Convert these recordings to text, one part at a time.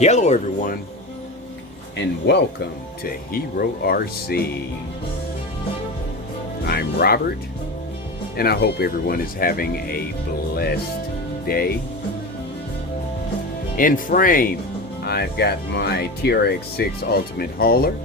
Hello everyone, and welcome to HERORC. I'm Robert, and I hope everyone is having a blessed day. In frame, I've got my TRX-6 Ultimate Hauler,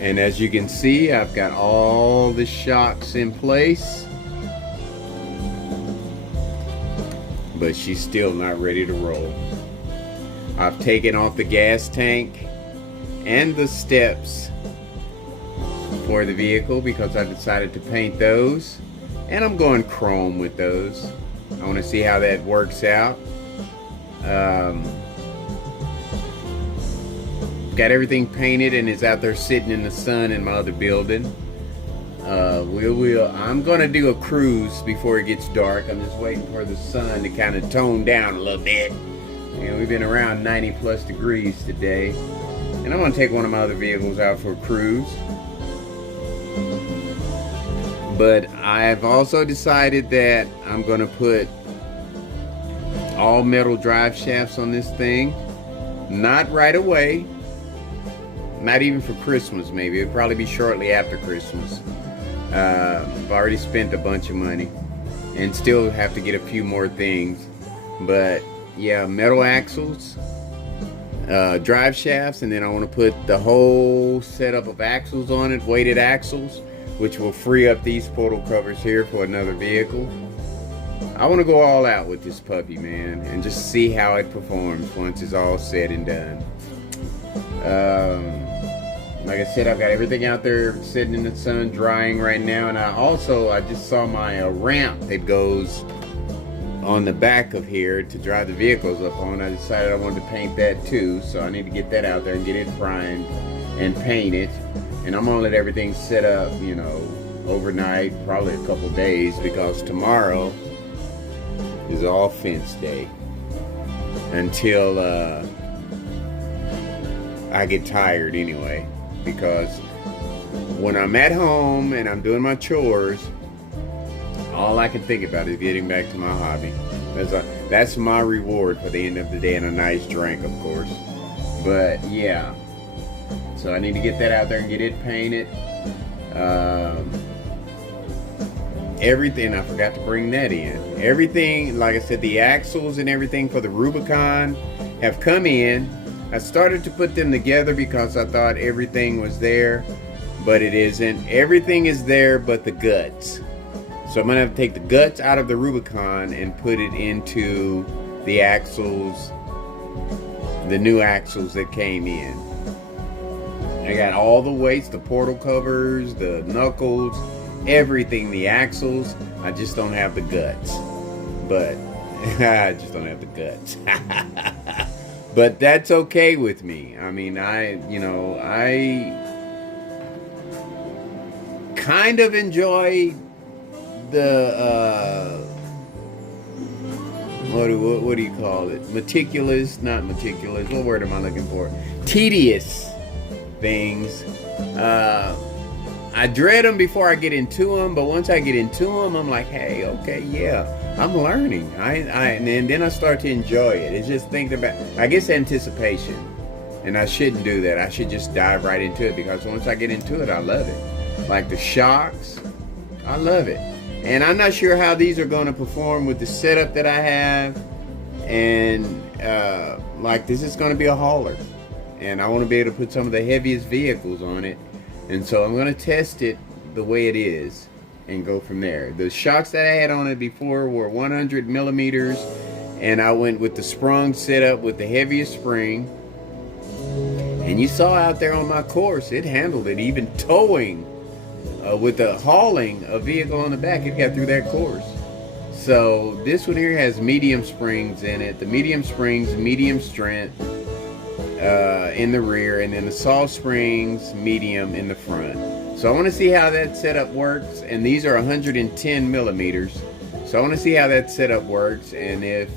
and as you can see, I've got all the shocks in place, but she's still not ready to roll. I've taken off the gas tank and the steps for the vehicle because I decided to paint those, and I'm going chrome with those. I want to see how that works out. Got everything painted and is out there sitting in the sun in my other building. I'm going to do a cruise before it gets dark. I'm just waiting for the sun to kind of tone down a little bit. And we've been around 90 plus degrees today. And I'm going to take one of my other vehicles out for a cruise. But I've also decided that I'm going to put all metal drive shafts on this thing. Not right away. Not even for Christmas, maybe. It'll probably be shortly after Christmas. I've already spent a bunch of money and still have to get a few more things. But yeah, metal axles, drive shafts, and then I want to put the whole setup of axles on it, weighted axles, which will free up these portal covers here for another vehicle. I want to go all out with this puppy, man, and just see how it performs once it's all said and done. Like I said, I've got everything out there sitting in the sun drying right now, and I just saw my ramp that goes on the back of here to drive the vehicles up on. I decided I wanted to paint that too, so I need to get that out there and get it primed and paint it. And I'm gonna let everything set up, you know, overnight, probably a couple days, because tomorrow is all fence day until I get tired anyway, because when I'm at home and I'm doing my chores, all I can think about is getting back to my hobby. That's my reward for the end of the day, and a nice drink, of course. But yeah, so I need to get that out there and get it painted. Everything, I forgot to bring that in. Everything, like I said, the axles and everything for the Rubicon have come in. I started to put them together because I thought everything was there, but it isn't. Everything is there but the guts. So I'm going to have to take the guts out of the Rubicon and put it into the axles, the new axles that came in. I got all the weights, the portal covers, the knuckles, everything, the axles. I just don't have the guts. But I just don't have the guts. But that's okay with me. I mean, I kind of enjoy the what do you call it? Meticulous, not meticulous. What word am I looking for? Tedious things. I dread them before I get into them, but once I get into them, I'm like, hey, okay, yeah, I'm learning. And then I start to enjoy it. It's just thinking about, I guess, anticipation. And I shouldn't do that. I should just dive right into it, because once I get into it, I love it. Like the shocks, I love it. And I'm not sure how these are going to perform with the setup that I have. And like, this is going to be a hauler, and I want to be able to put some of the heaviest vehicles on it. And so I'm going to test it the way it is and go from there. The shocks that I had on it before were 100 millimeters, and I went with the sprung setup with the heaviest spring. And you saw out there on my course, it handled it. Even towing with the hauling a vehicle on the back, it got through that course. So this one here has medium springs in it. The medium springs, medium strength in the rear, and then the soft springs, medium in the front. So I want to see how that setup works. And these are 110 millimeters. So I want to see how that setup works, and if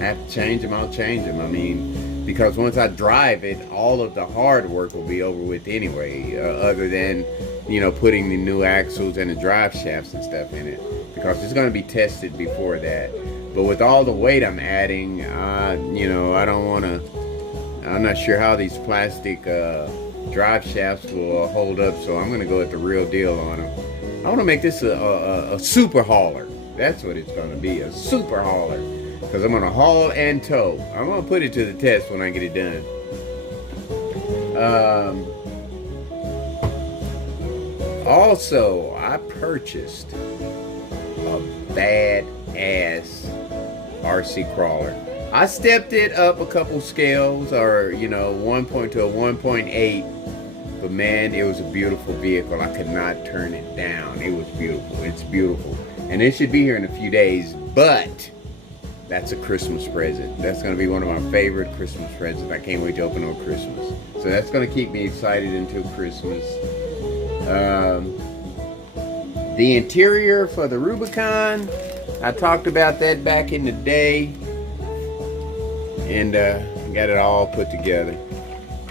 I have to change them, I'll change them. I mean, because once I drive it, all of the hard work will be over with anyway, other than, you know, putting the new axles and the drive shafts and stuff in it, because it's going to be tested before that. But with all the weight I'm adding, you know, I don't want to I'm not sure how these plastic drive shafts will hold up, so I'm gonna go with the real deal on them. I want to make this a super hauler. That's what it's gonna be, a super hauler, because I'm gonna haul and tow. I'm gonna put it to the test when I get it done. Also, I purchased a badass RC crawler. I stepped it up a couple scales, or 1 to a 1.8, but man, it was a beautiful vehicle. I could not turn it down. It was beautiful. It's beautiful, and it should be here in a few days. But that's a Christmas present. That's going to be one of my favorite Christmas presents. I can't wait to open on Christmas. So that's going to keep me excited until Christmas. The interior for the Rubicon, I talked about that back in the day, and got it all put together.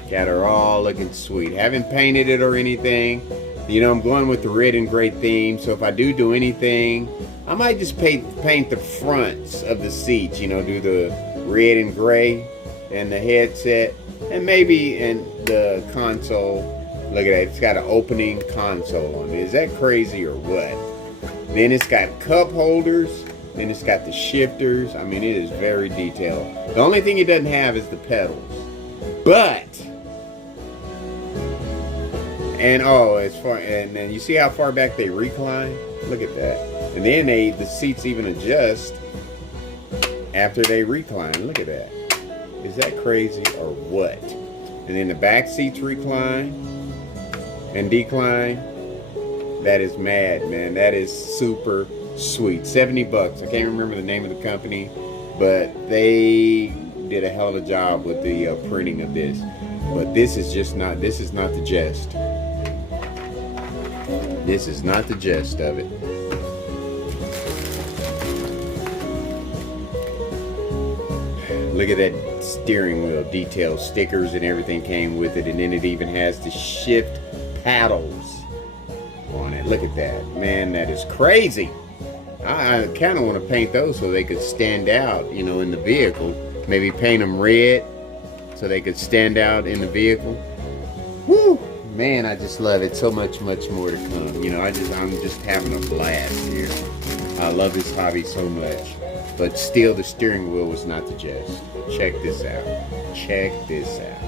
Got her all looking sweet. Haven't painted it or anything. I'm going with the red and gray theme, so if I do anything, I might just paint the fronts of the seats, do the red and gray and the headset, and maybe in the console. Look at that, it's got an opening console on it. Is that crazy or what? Then it's got cup holders, then it's got the shifters. I mean, it is very detailed. The only thing it doesn't have is the pedals. But, and then you see how far back they recline? Look at that. And then the seats even adjust after they recline. Look at that. Is that crazy or what? And then the back seats recline and decline. That is mad, man. That is super sweet. $70. I can't remember the name of the company, but they did a hell of a job with the printing of this. But this is not the gist. This is not the gist of it. Look at that steering wheel detail, stickers and everything came with it, and then it even has the shift paddles on it. Look at that, man. That is crazy. I kind of want to paint those so they could stand out, in the vehicle. Maybe paint them red so they could stand out in the vehicle. Woo! Man, I just love it. So much more to come. I'm just having a blast here. I love this hobby so much. But still, the steering wheel was not the gist. Check this out. Check this out.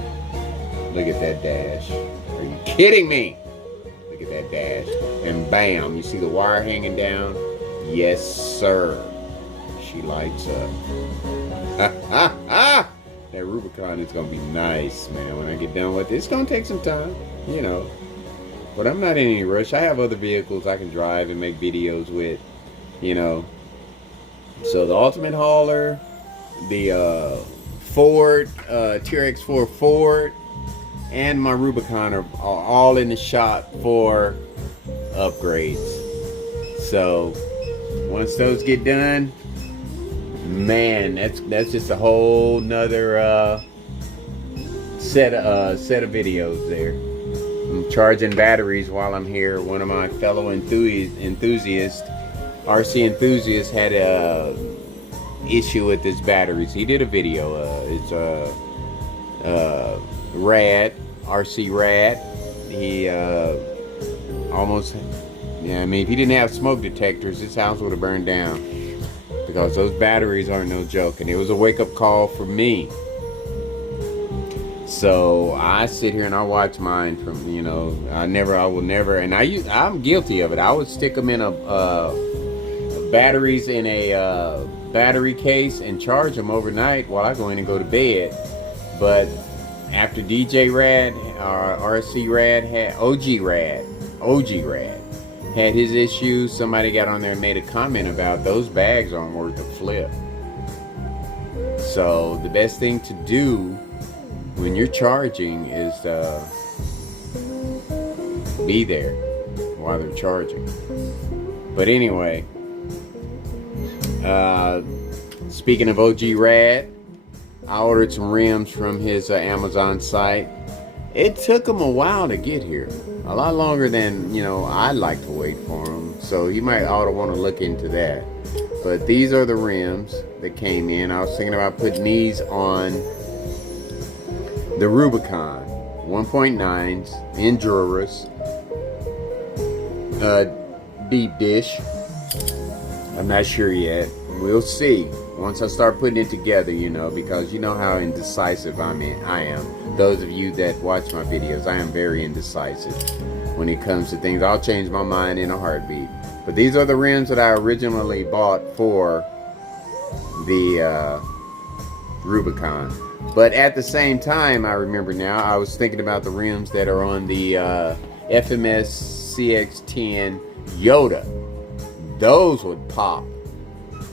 Look at that dash. Are you kidding me? Look at that dash. And bam, you see the wire hanging down? Yes, sir. She lights up. That Rubicon is going to be nice, man. When I get done with it, it's going to take some time, But I'm not in any rush. I have other vehicles I can drive and make videos with, So the Ultimate Hauler, the Ford, TRX4 Ford, and my Rubicon are all in the shop for upgrades. So once those get done, man, that's just a whole nother set of videos there. I'm charging batteries while I'm here. One of my fellow enthusiasts, RC enthusiasts, had a issue with his batteries. He did a video. It's Rad, RC Rad. He almost, if he didn't have smoke detectors, his house would have burned down, because those batteries aren't no joke. And it was a wake-up call for me. So I sit here and I watch mine from, I will never, and I'm guilty of it. I would stick them in batteries in a battery case and charge them overnight while I go in and go to bed. But after DJ Rad, RC Rad had, OG Rad had his issues, somebody got on there and made a comment about those bags aren't worth a flip. So the best thing to do when you're charging is be there while they're charging. But anyway, speaking of OG Rad, I ordered some rims from his Amazon site. It took him a while to get here, a lot longer than I'd like to wait for them. So you might ought to want to look into that. But these are the rims that came in. I was thinking about putting these on the Rubicon 1.9s in Endurus deep dish. I'm not sure yet. We'll see once I start putting it together, you know, because you know how indecisive I am. Those of you that watch my videos, I am very indecisive when it comes to things. I'll change my mind in a heartbeat. But these are the rims that I originally bought for the Rubicon. But at the same time, I remember now, I was thinking about the rims that are on the FMS CX10 Yoda. Those would pop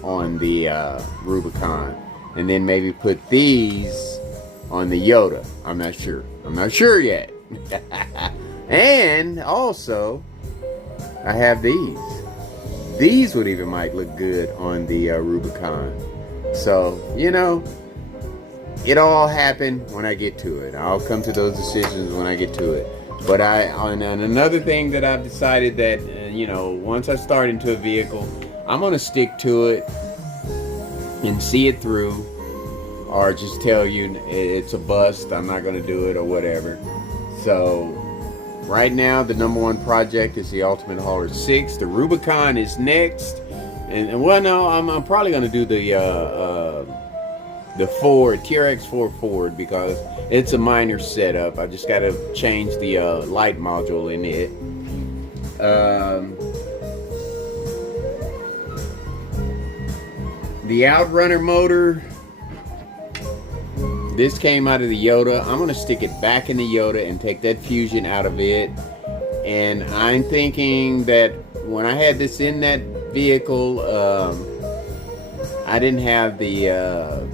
on the Rubicon. And then maybe put these on the Yoda. I'm not sure. I'm not sure yet. And also, I have these. These would even might look good on the Rubicon. So, you know, it all happened when I get to it. I'll come to those decisions when I get to it. But on another thing that I've decided that, you know, once I start into a vehicle, I'm going to stick to it and see it through, or just tell you it's a bust, I'm not going to do it or whatever. So right now the #1 project is the Ultimate Hauler 6. The Rubicon is next, and well, no, I'm probably going to do the Ford TRX4 Ford, because it's a minor setup. I just got to change the light module in it. The Outrunner motor, this came out of the Yoda. I'm going to stick it back in the Yoda and take that Fusion out of it. And I'm thinking that when I had this in that vehicle, I didn't have the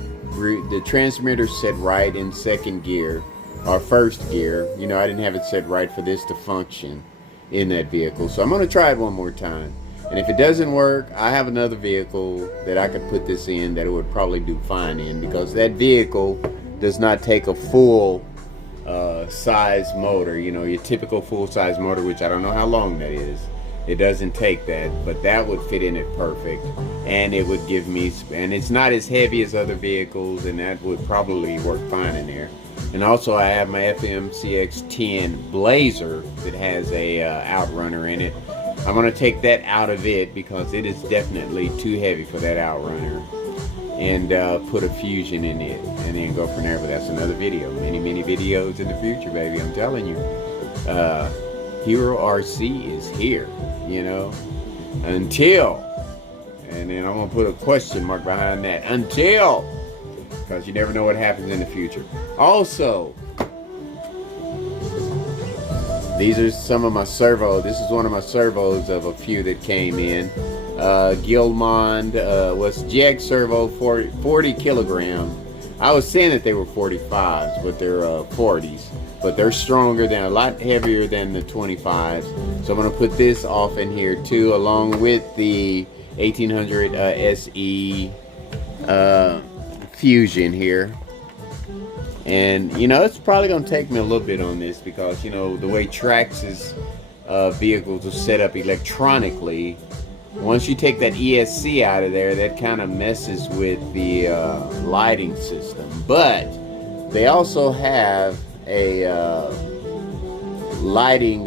transmitter set right in second gear or first gear. You know, I didn't have it set right for this to function in that vehicle. So I'm going to try it one more time. And if it doesn't work, I have another vehicle that I could put this in that it would probably do fine in, because that vehicle does not take a full size motor, you know, your typical full size motor, which I don't know how long that is. It doesn't take that, but that would fit in it perfect, and it would give me, and it's not as heavy as other vehicles, and that would probably work fine in there. And also I have my FMCX10 Blazer that has a Outrunner in it. I'm going to take that out of it because it is definitely too heavy for that Outrunner, and put a Fusion in it, and then go from there. But that's another video. Many videos in the future, baby, I'm telling you. HERORC is here, you know, until, and then I'm going to put a question mark behind that, until, because you never know what happens in the future. Also, these are some of my servos. This is one of my servos of a few that came in. Gilmond was GX servo 40 kilograms. I was saying that they were 45s, but they're 40s. But they're stronger, than a lot heavier than the 25s. So I'm going to put this off in here too, along with the 1800 SE Fusion here. And you know, it's probably going to take me a little bit on this, because you know the way Trax's vehicles are set up electronically, once you take that ESC out of there, that kind of messes with the lighting system. But they also have a lighting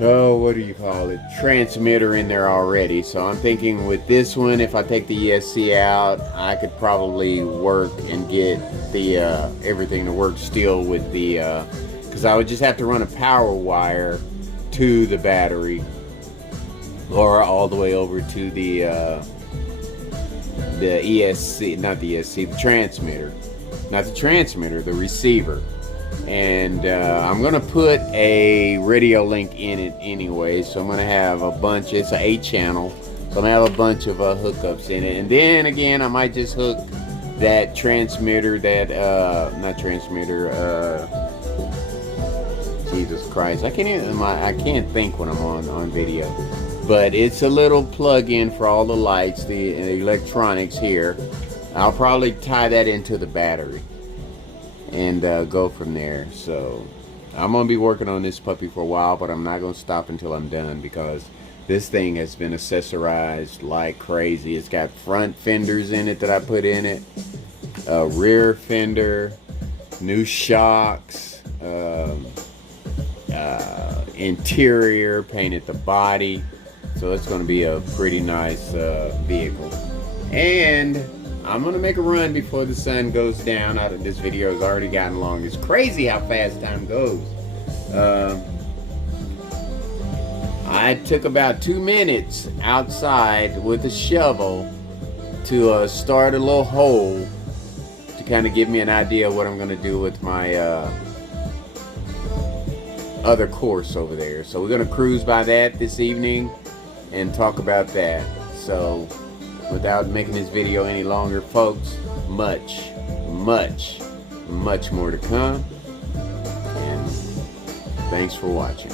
what do you call it, transmitter in there already. So I'm thinking with this one, if I take the ESC out, I could probably work and get the everything to work still with the because I would just have to run a power wire to the battery, or all the way over to the ESC, not the ESC, the transmitter. Not the transmitter, the receiver. And I'm going to put a radio link in it anyway. So I'm going to have a bunch, it's an 8-channel. So I'm going to have a bunch of hookups in it. And then again, I might just hook that transmitter, that, not transmitter, Jesus Christ. I can't think when I'm on video. But it's a little plug-in for all the lights, the electronics here. I'll probably tie that into the battery and go from there. So I'm gonna be working on this puppy for a while, but I'm not gonna stop until I'm done, because this thing has been accessorized like crazy. It's got front fenders in it that I put in it. rear fender, new shocks, interior, painted the body. So it's going to be a pretty nice vehicle. And I'm going to make a run before the sun goes down. This video has already gotten long. It's crazy how fast time goes. I took about 2 minutes outside with a shovel to start a little hole to kind of give me an idea of what I'm going to do with my other course over there. So we're going to cruise by that this evening and talk about that. So without making this video any longer, folks, much more to come. And thanks for watching.